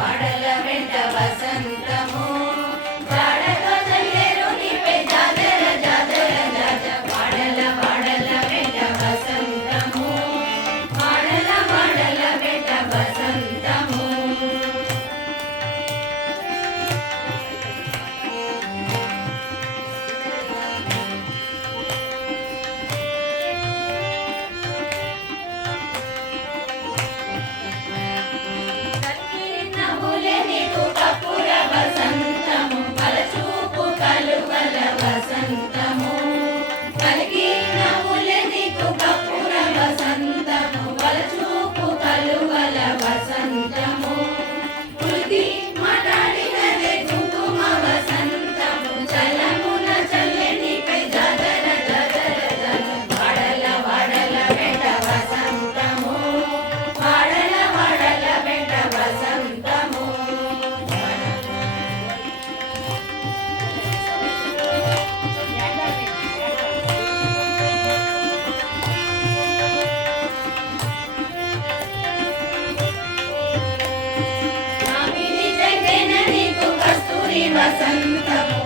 వడల వెంట వసంతము. వసంతము